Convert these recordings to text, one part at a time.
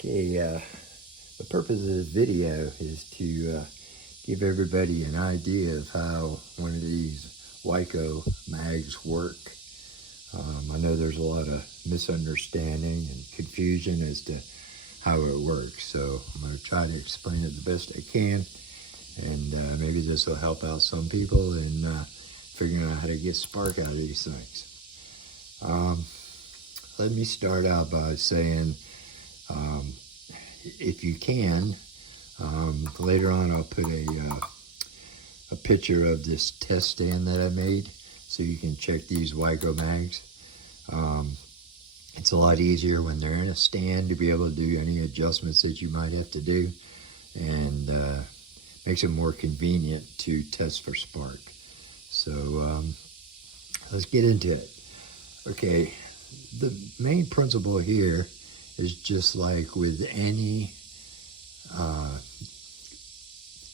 Okay, the purpose of this video is to give everybody an idea of how one of these Wico mags work. I know there's a lot of misunderstanding and confusion as to how it works, so I'm going to try to explain it the best I can, and maybe this will help out some people in figuring out how to get spark out of these things. Let me start out by saying, if you can, later on I'll put a picture of this test stand that I made so you can check these Wico mags. It's a lot easier when they're in a stand to be able to do any adjustments that you might have to do, and makes it more convenient to test for spark. So let's get into it. Okay, the main principle here is just like with any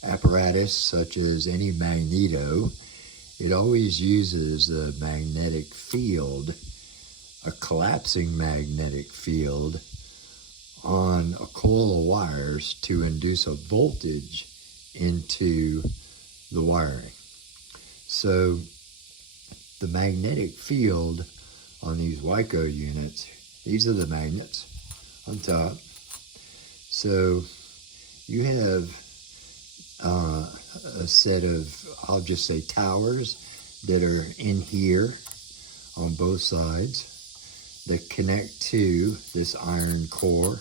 apparatus, such as any magneto, it always uses a magnetic field, a collapsing magnetic field, on a coil of wires to induce a voltage into the wiring. So the magnetic field on these Wico units, these are the magnets on top. So you have a set of, I'll just say, towers that are in here on both sides that connect to this iron core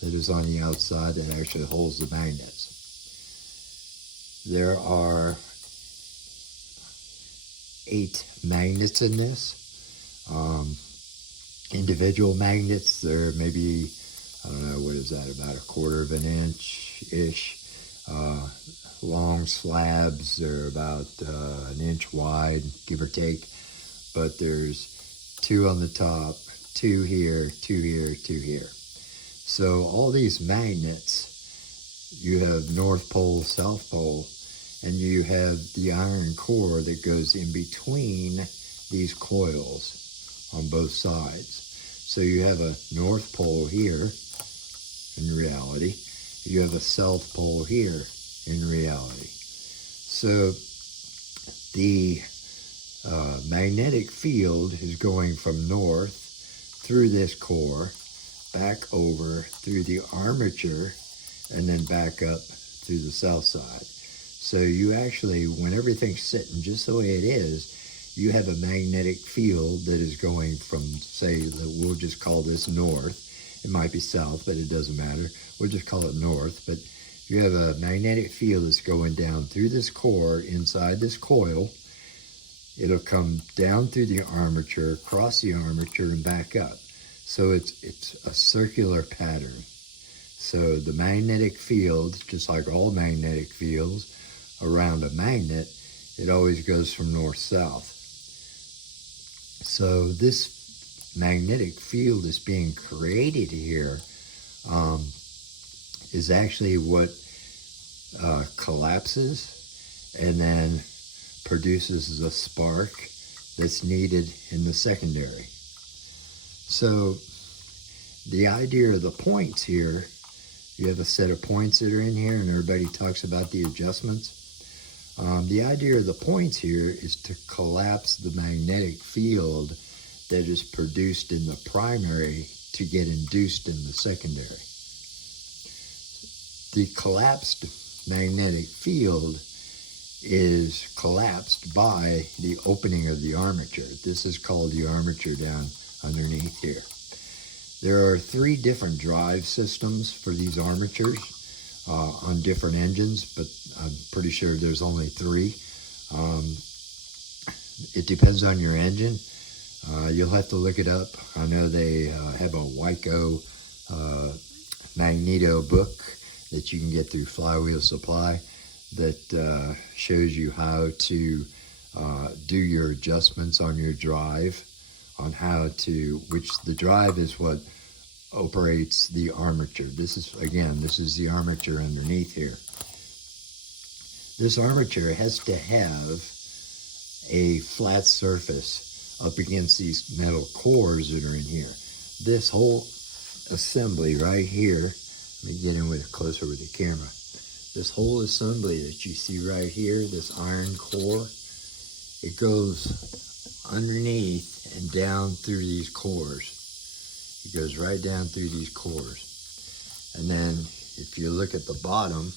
that is on the outside that actually holds the magnets. There are 8 magnets in this. Individual magnets, they're maybe, I don't know, what is that, about 1/4 of an inch-ish. Long slabs, they're about an inch wide, give or take. But there's 2 on the top, 2 here, 2 here, 2 here. So all these magnets, you have North Pole, South Pole, and you have the iron core that goes in between these coils on both sides. So you have a North Pole here, in reality. You have a South Pole here, in reality. So the magnetic field is going from north through this core, back over through the armature, and then back up through the south side. So you actually, when everything's sitting just the way it is, you have a magnetic field that is going from, say, we'll just call this north. It might be south, but it doesn't matter. We'll just call it north. But you have a magnetic field that's going down through this core, inside this coil. It'll come down through the armature, cross the armature, and back up. So it's a circular pattern. So the magnetic field, just like all magnetic fields around a magnet, it always goes from north-south. So this magnetic field that's being created here is actually what collapses and then produces a spark that's needed in the secondary. So the idea of the points here, you have a set of points that are in here, and everybody talks about the adjustments. The idea of the points here is to collapse the magnetic field that is produced in the primary to get induced in the secondary. The collapsed magnetic field is collapsed by the opening of the armature. This is called the armature down underneath here. There are 3 different drive systems for these armatures on different engines, but I'm pretty sure there's only 3. It depends on your engine. You'll have to look it up. I know they have a Wico Magneto book that you can get through Flywheel Supply that shows you how to do your adjustments on your drive, on how to, which the drive is what operates the armature. This is the armature underneath here. This armature has to have a flat surface up against these metal cores that are in here. This whole assembly right here Let me get in with closer with the camera. This whole assembly that you see right here, this iron core, it goes underneath and down through these cores. It goes right down through these cores. And then if you look at the bottom,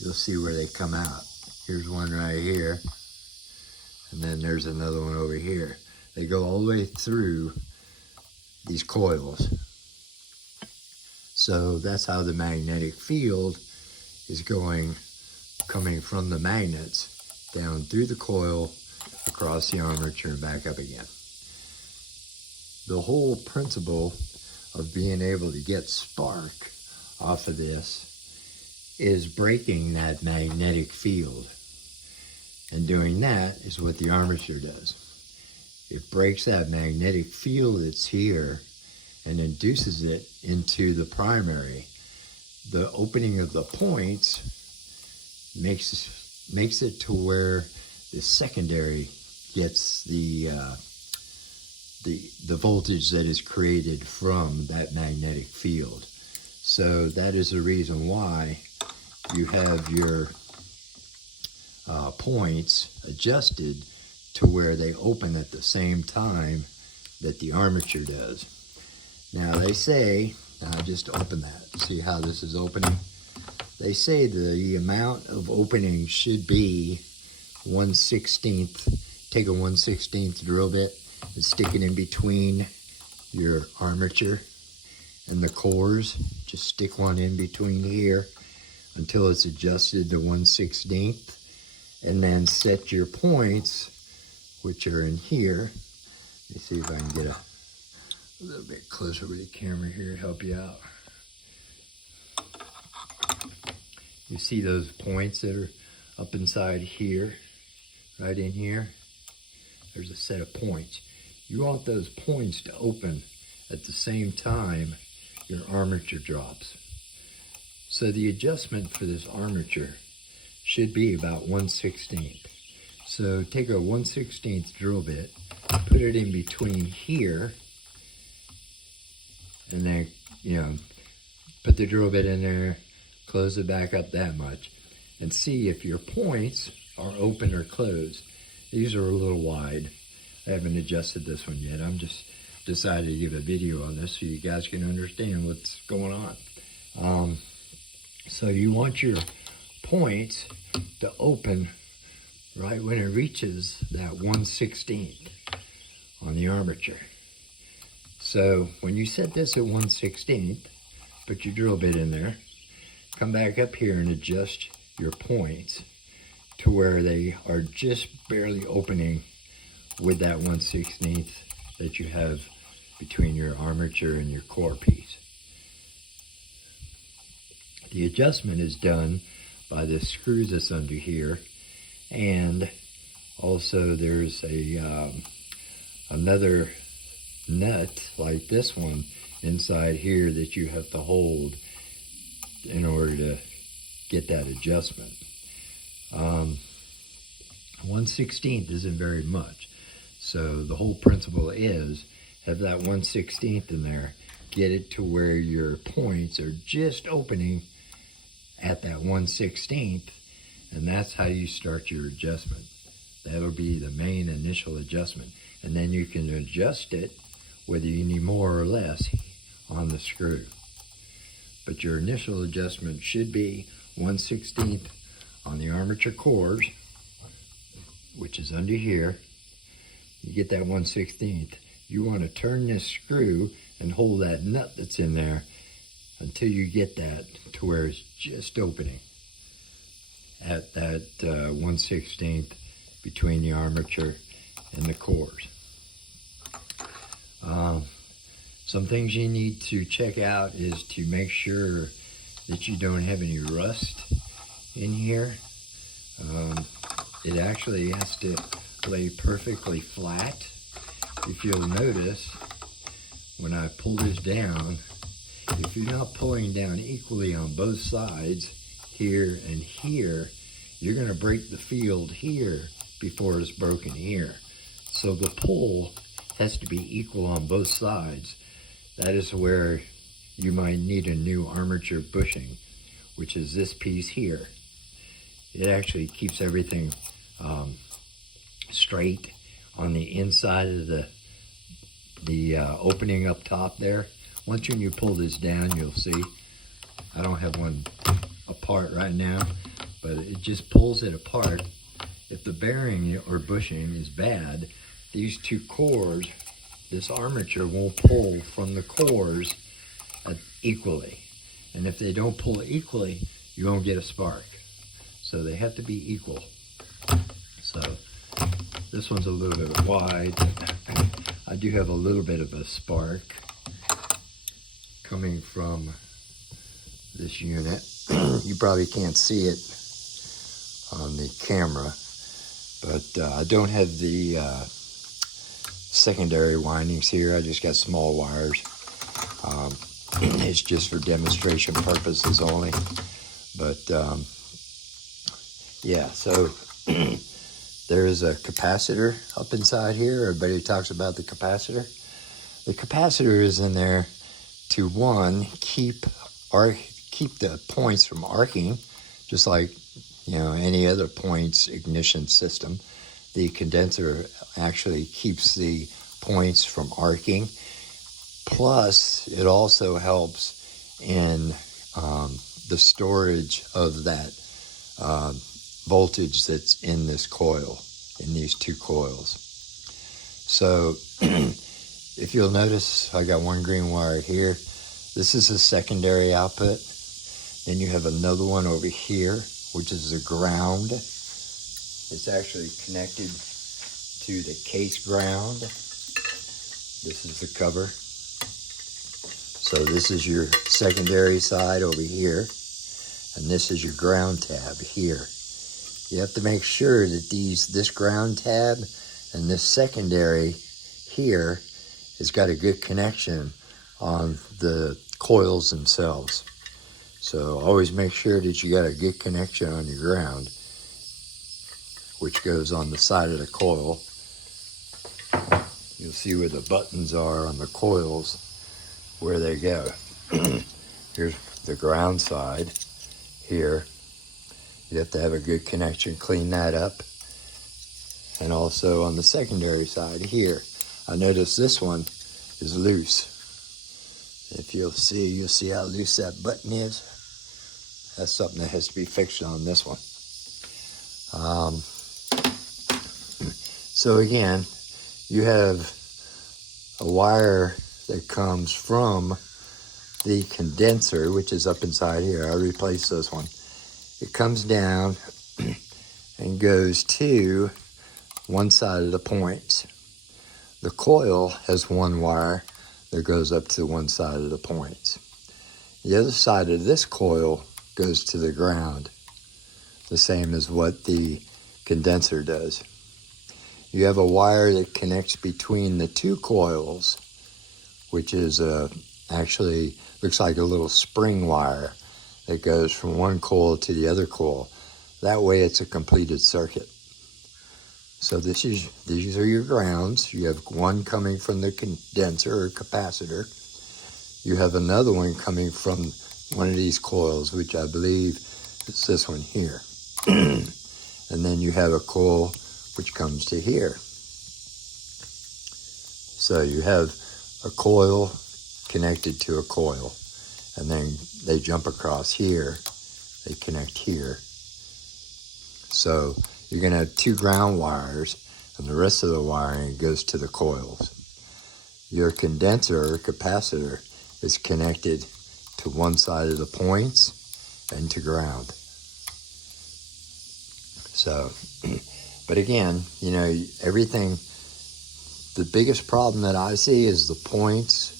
you'll see where they come out. Here's one right here, and then there's another one over here. They go all the way through these coils. So that's how the magnetic field is coming from the magnets down through the coil, across the armature, and back up again. The whole principle of being able to get spark off of this is breaking that magnetic field. And doing that is what the armature does. It breaks that magnetic field that's here and induces it into the primary. The opening of the points makes it to where the secondary gets the voltage that is created from that magnetic field. So that is the reason why you have your points adjusted to where they open at the same time that the armature does. Now they say, I'll just open that, see how this is opening? They say the amount of opening should be 1/16. Take a 1/16 drill bit and stick it in between your armature and the cores. Just stick one in between here until it's adjusted to 1/16, and then set your points, which are in here. Let me see if I can get a little bit closer with the camera here to help you out. You see those points that are up inside here, right in here? There's a set of points. You want those points to open at the same time your armature drops. So the adjustment for this armature should be about 1/16. So take a 1/16 drill bit, put it in between here, and then, put the drill bit in there, close it back up that much, and see if your points are open or closed. These are a little wide. I haven't adjusted this one yet. I'm just decided to give a video on this so you guys can understand what's going on. So you want your points to open right when it reaches that 1/16 on the armature. So when you set this at 1/16, put your drill bit in there, come back up here and adjust your points to where they are just barely opening with that 1/16 that you have between your armature and your core piece. The adjustment is done by the screws that's under here, and also there's another nut like this one inside here that you have to hold in order to get that adjustment. 1/16 isn't very much, so the whole principle is have that 1/16 in there, get it to where your points are just opening at that 1/16, and that's how you start your adjustment. That'll be the main initial adjustment, and then you can adjust it whether you need more or less on the screw. But your initial adjustment should be 1/16 on the armature cores, which is under here. You get that 1/16. You want to turn this screw and hold that nut that's in there until you get that to where it's just opening at that 1/16 between the armature and the cores. Some things you need to check out is to make sure that you don't have any rust in here. It actually has to lay perfectly flat. If you'll notice, when I pull this down, if you're not pulling down equally on both sides, here and here, you're going to break the field here before it's broken here. So the pull has to be equal on both sides. That is where you might need a new armature bushing, which is this piece here. It actually keeps everything straight on the inside of the opening up top there. Once when you pull this down, you'll see. I don't have one apart right now, but it just pulls it apart. If the bearing or bushing is bad, these two cores, this armature won't pull from the cores equally. And if they don't pull equally, you won't get a spark. So they have to be equal. So this one's a little bit wide. I do have a little bit of a spark coming from this unit. You probably can't see it on the camera, but I don't have the secondary windings here. I just got small wires. It's just for demonstration purposes only. But yeah, so there is a capacitor up inside here. Everybody talks about the capacitor. The capacitor is in there to, one, keep the points from arcing, just like, you know, any other points ignition system. The condenser actually keeps the points from arcing. Plus, it also helps in the storage of that voltage that's in this coil, in these two coils. So if you'll notice, I got one green wire here. This is a secondary output. Then you have another one over here, which is the ground. It's actually connected to the case ground. This is the cover. So this is your secondary side over here, and this is your ground tab here. You have to make sure that this ground tab and this secondary here has got a good connection on the coils themselves. So always make sure that you got a good connection on your ground, which goes on the side of the coil. You'll see where the buttons are on the coils, where they go. Here's the ground side here. You have to have a good connection, clean that up. And also on the secondary side here, I notice this one is loose. If you'll see how loose that button is. That's something that has to be fixed on this one. So again, you have a wire that comes from the condenser, which is up inside here. I replaced this one. It comes down and goes to one side of the points. The coil has one wire that goes up to one side of the points. The other side of this coil goes to the ground, the same as what the condenser does. You have a wire that connects between the two coils, which is actually looks like a little spring wire that goes from one coil to the other coil. That way it's a completed circuit. So these are your grounds. You have one coming from the condenser or capacitor. You have another one coming from one of these coils, which I believe is this one here. And then you have a coil which comes to here. So you have a coil connected to a coil, and then they jump across here, they connect here. So you're gonna have two ground wires, and the rest of the wiring goes to the coils. Your condenser or capacitor is connected to one side of the points and to ground. So, but again, you know, everything, the biggest problem that I see is the points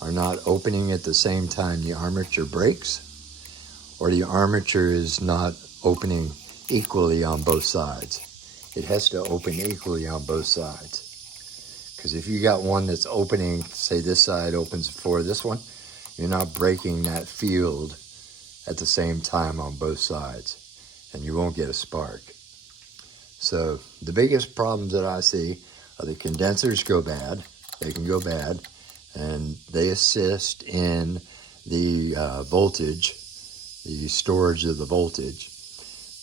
are not opening at the same time the armature breaks, or the armature is not opening equally on both sides. It has to open equally on both sides. Because if you got one that's opening, say this side opens before this one, you're not breaking that field at the same time on both sides, and you won't get a spark. So the biggest problems that I see are the condensers go bad. They can go bad, and they assist in the voltage, the storage of the voltage,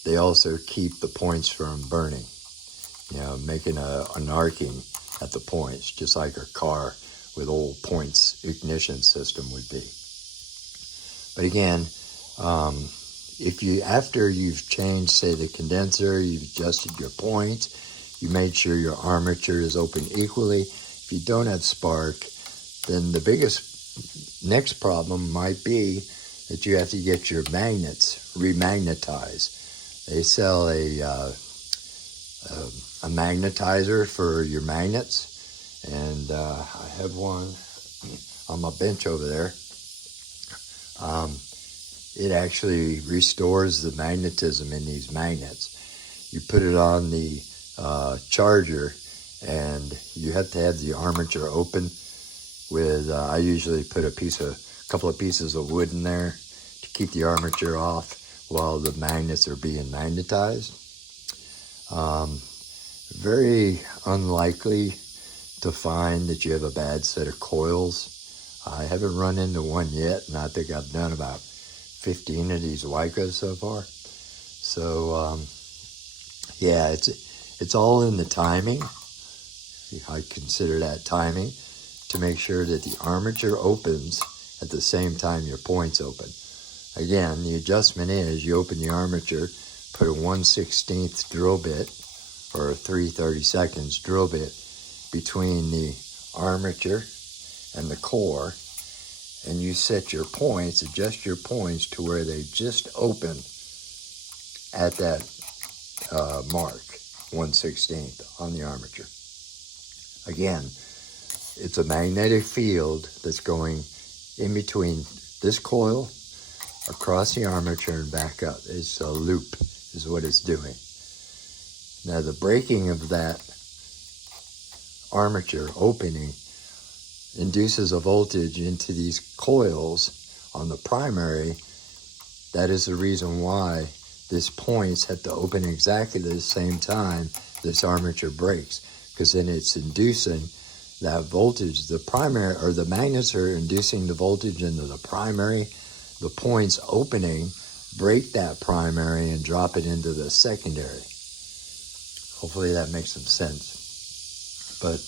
they also keep the points from burning, making an arcing at the points, just like a car with old points ignition system would be. But again, after you've changed, say, the condenser, you've adjusted your points, you made sure your armature is open equally. If you don't have spark, then the biggest next problem might be that you have to get your magnets remagnetized. They sell a magnetizer for your magnets, and I have one on my bench over there. It actually restores the magnetism in these magnets. You put it on the charger, and you have to have the armature open with, I usually put a couple of pieces of wood in there to keep the armature off while the magnets are being magnetized. Very unlikely to find that you have a bad set of coils. I haven't run into one yet, and I think I've done about 15 of these Wicos so far. So, yeah, it's all in the timing. I consider that timing, to make sure that the armature opens at the same time your points open. Again, the adjustment is you open the armature, put a 1/16 drill bit or a 3/32 drill bit between the armature and the core, and you set your points, adjust your points to where they just open at that mark, 1/16 on the armature. Again, it's a magnetic field that's going in between this coil, across the armature, and back up. It's a loop is what it's doing. Now, the breaking of that armature opening induces a voltage into these coils on the primary. That is the reason why these points have to open exactly at the same time this armature breaks, because then it's inducing that voltage. The primary, or the magnets are inducing the voltage into the primary. The points opening break that primary and drop it into the secondary. Hopefully that makes some sense. But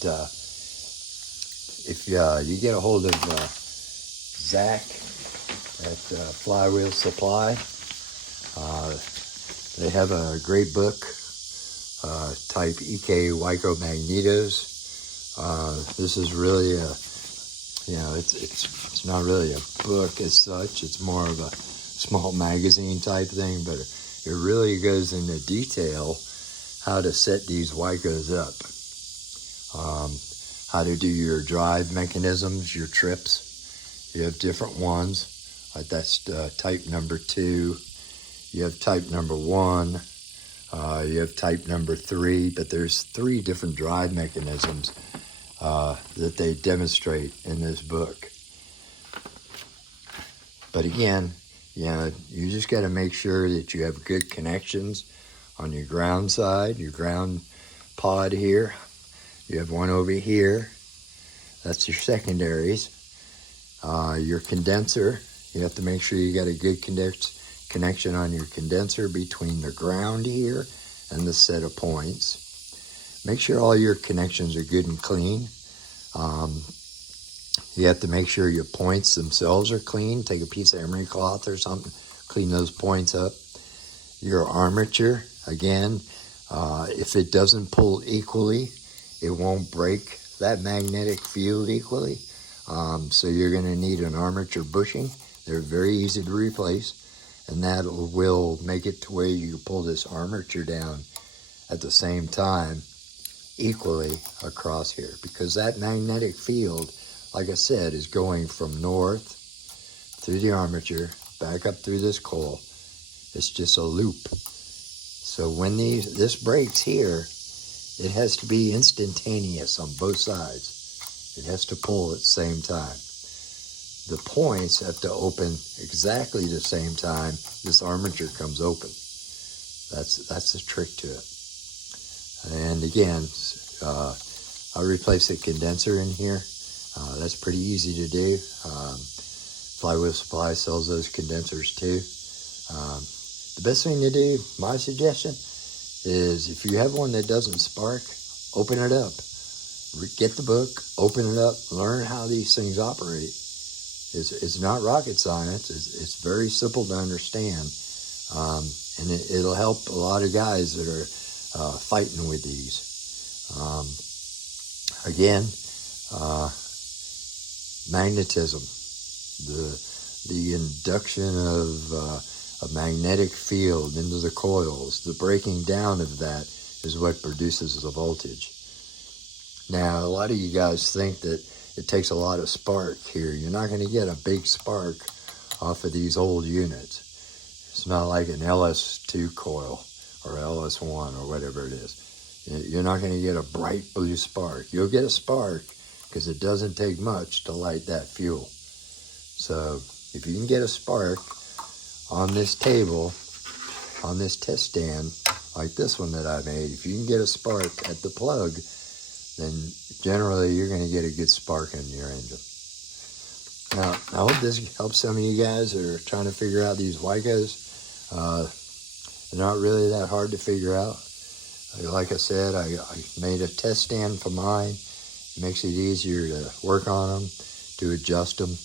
if you get a hold of Zach at Flywheel Supply, they have a great book, type EK Wico Magnetos. This is really it's not really a book as such. It's more of a small magazine type thing, but it really goes into detail how to set these Wicos up, how to do your drive mechanisms, your trips. You have different ones. That's type number 2. You have type number 1. You have type number 3, but there's 3 different drive mechanisms that they demonstrate in this book. But again, you just got to make sure that you have good connections on your ground side, your ground pod here. You have one over here. That's your secondaries. Your condenser, you have to make sure you got a good connection on your condenser between the ground here and the set of points. Make sure all your connections are good and clean. You have to make sure your points themselves are clean. Take a piece of emery cloth or something, clean those points up. Your armature, again, if it doesn't pull equally, it won't break that magnetic field equally. So you're going to need an armature bushing. They're very easy to replace, and that will make it to where you pull this armature down at the same time equally across here, because that magnetic field, like I said, is going from north through the armature back up through this coil. It's just a loop. So when this breaks here, it has to be instantaneous on both sides. It has to pull at the same time. The points have to open exactly the same time this armature comes open. That's the trick to it. And again, I replace the condenser in here. That's pretty easy to do. Flywheel Supply sells those condensers too. The best thing to do, my suggestion, is if you have one that doesn't spark, open it up. Get the book, open it up, learn how these things operate. It's not rocket science. It's very simple to understand. And it'll help a lot of guys that are fighting with these. Again, magnetism, the induction of a magnetic field into the coils, the breaking down of that is what produces the voltage. Now, a lot of you guys think that it takes a lot of spark here. You're not going to get a big spark off of these old units. It's not like an LS2 coil or LS1 or whatever it is. You're not going to get a bright blue spark. You'll get a spark because it doesn't take much to light that fuel. So if you can get a spark on this table, on this test stand, like this one that I made, if you can get a spark at the plug, then generally you're going to get a good spark in your engine. Now, I hope this helps some of you guys that are trying to figure out these Wicos. They're not really that hard to figure out. Like I said, I made a test stand for mine. It makes it easier to work on them, to adjust them.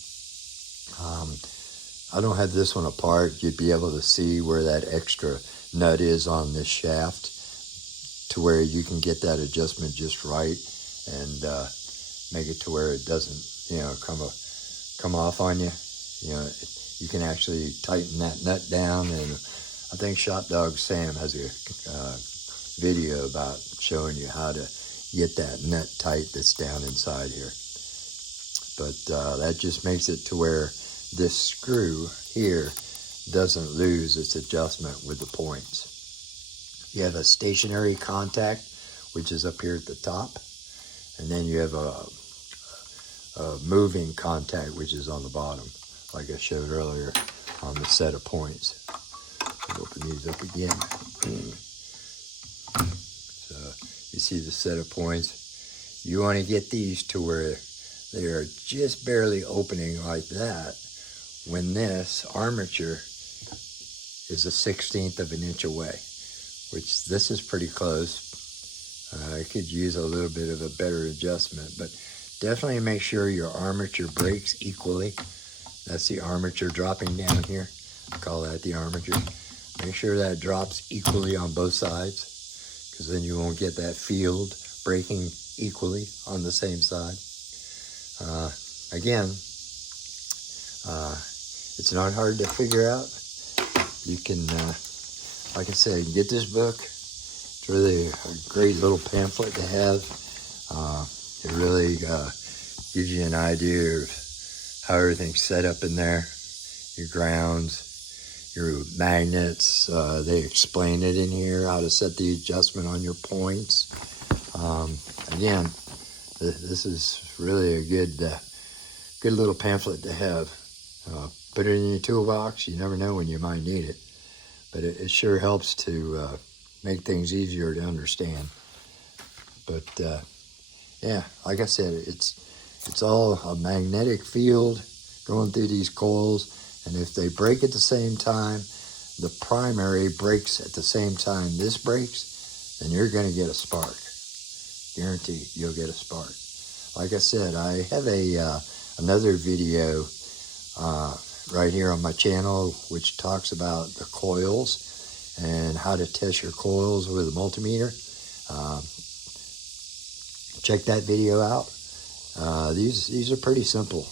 I don't have this one apart. You'd be able to see where that extra nut is on this shaft to where you can get that adjustment just right and make it to where it doesn't, come off on you. You can actually tighten that nut down, and I think Shop Dog Sam has a video about showing you how to get that nut tight that's down inside here. But that just makes it to where this screw here doesn't lose its adjustment with the points. You have a stationary contact, which is up here at the top, and then you have a moving contact, which is on the bottom, like I showed earlier on the set of points. I'll open these up again. So you see the set of points. You want to get these to where they are just barely opening like that when this armature is a 1/16 of an inch away, which this is pretty close. I could use a little bit of a better adjustment, but definitely make sure your armature breaks equally. That's the armature dropping down here. I call that the armature. Make sure that drops equally on both sides, because then you won't get that field breaking equally on the same side. Again, it's not hard to figure out. You can, like I said, you can get this book. It's really a great little pamphlet to have. It really gives you an idea of how everything's set up in there. Your grounds, your magnets. They explain it in here, how to set the adjustment on your points. Again, this is really a good little pamphlet to have. Put it in your toolbox. You never know when you might need it. But it sure helps to make things easier to understand. But yeah, like I said, it's all a magnetic field going through these coils, and if they break at the same time, the primary breaks at the same time this breaks, then you're going to get a spark. Guaranteed, you'll get a spark. Like I said, I have another video right here on my channel which talks about the coils and how to test your coils with a multimeter. Check that video out. These are pretty simple.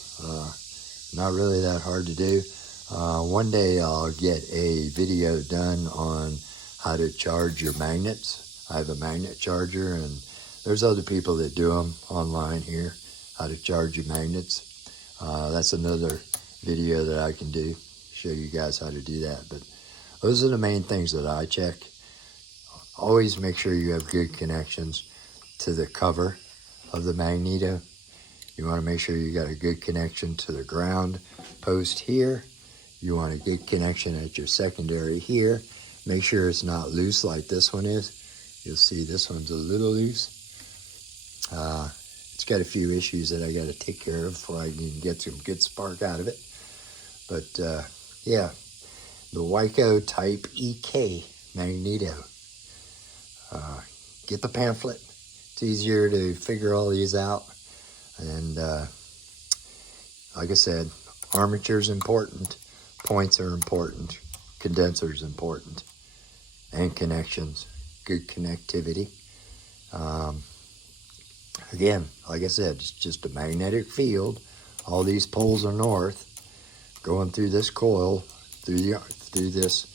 Not really that hard to do. One day I'll get a video done on how to charge your magnets. I have a magnet charger, and there's other people that do them online here, how to charge your magnets. That's another video that I can do, show you guys how to do that. But those are the main things that I check. Always make sure you have good connections to the cover of the Magneto. You want to make sure you got a good connection to the ground post here. You want a good connection at your secondary here. Make sure it's not loose like this one is. You'll see this one's a little loose. It's got a few issues that I got to take care of before I can get some good spark out of it. But yeah, the Wico Type EK Magneto. Get the pamphlet. It's easier to figure all these out. And like I said, armature's important, points are important, condenser's important, and connections, good connectivity. Again, like I said, it's just a magnetic field. All these poles are north, going through this coil, through this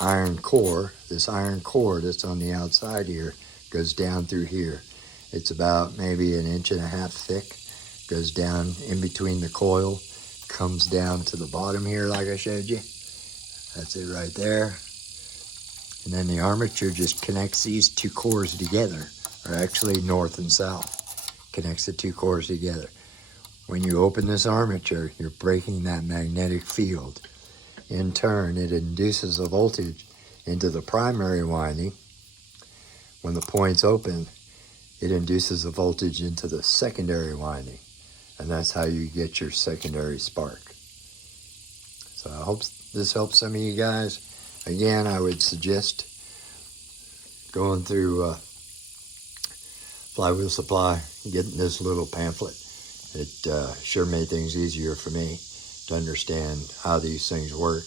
iron core. This iron core that's on the outside here goes down through here. It's about maybe 1.5 inches thick. Goes down in between the coil, comes down to the bottom here like I showed you. That's it right there. And then the armature just connects these two cores together, or actually north and south. Connects the two cores together. When you open this armature, you're breaking that magnetic field. In turn, it induces a voltage into the primary winding. When the point's open, it induces a voltage into the secondary winding. And that's how you get your secondary spark. So I hope this helps some of you guys. Again, I would suggest going through Flywheel Supply, getting this little pamphlet. It sure made things easier for me to understand how these things work,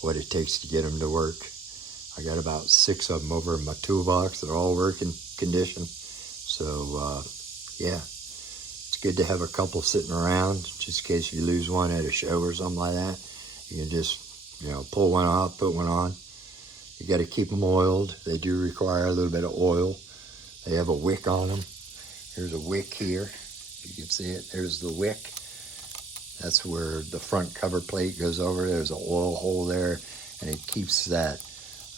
what it takes to get them to work. I got about 6 of them over in my toolbox. They're all working condition. So yeah, it's good to have a couple sitting around just in case you lose one at a show or something like that. You can just, pull one off, put one on. You got to keep them oiled. They do require a little bit of oil. They have a wick on them. Here's a wick here. You can see it. There's the wick. That's where the front cover plate goes over. There's an oil hole there, and it keeps that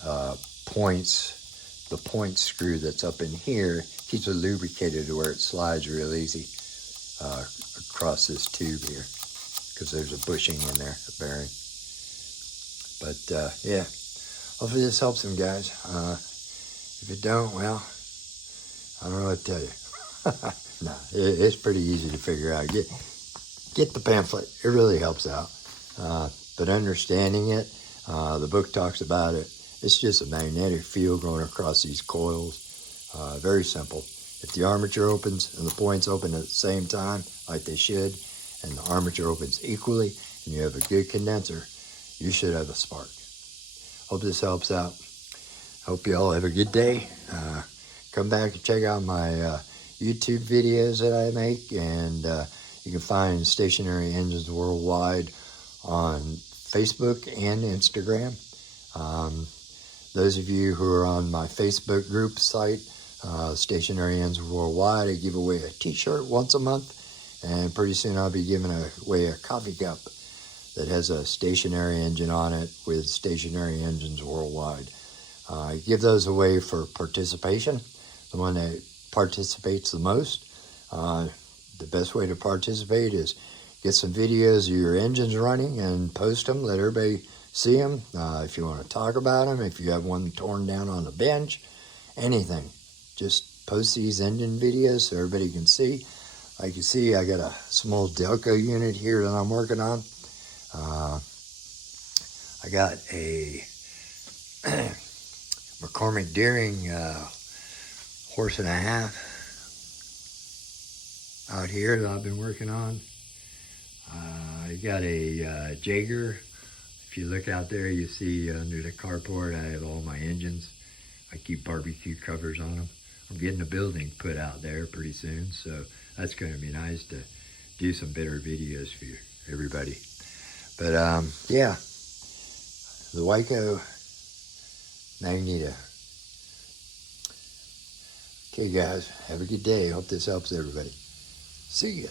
the point screw that's up in here, keeps it lubricated to where it slides real easy across this tube here, because there's a bushing in there, a bearing. But yeah, hopefully this helps them, guys. If it don't, well, I don't know what to tell you. No, it's pretty easy to figure out. Get the pamphlet. It really helps out. But understanding it, the book talks about it. It's just a magnetic field going across these coils. Very simple. If the armature opens and the points open at the same time, like they should, and the armature opens equally, and you have a good condenser, you should have a spark. Hope this helps out. Hope you all have a good day. Come back and check out my YouTube videos that I make, and you can find Stationary Engines Worldwide on Facebook and Instagram. Those of you who are on my Facebook group site, Stationary Engines Worldwide, I give away a t-shirt once a month, and pretty soon I'll be giving away a coffee cup that has a stationary engine on it with Stationary Engines Worldwide. I give those away for participation. The one that participates the most. The best way to participate is get some videos of your engines running and post them, let everybody see them. If you want to talk about them, if you have one torn down on the bench, anything, just post these engine videos so everybody can see. Like you see, I got a small Delco unit here that I'm working on. I got a McCormick Deering 1.5 horse out here that I've been working on. I got a Jaeger. If you look out there, you see under the carport, I have all my engines. I keep barbecue covers on them. I'm getting a building put out there pretty soon, so that's going to be nice to do some better videos for you, everybody. But yeah, the Wico Magneto. Okay, guys, have a good day. Hope this helps everybody. See ya.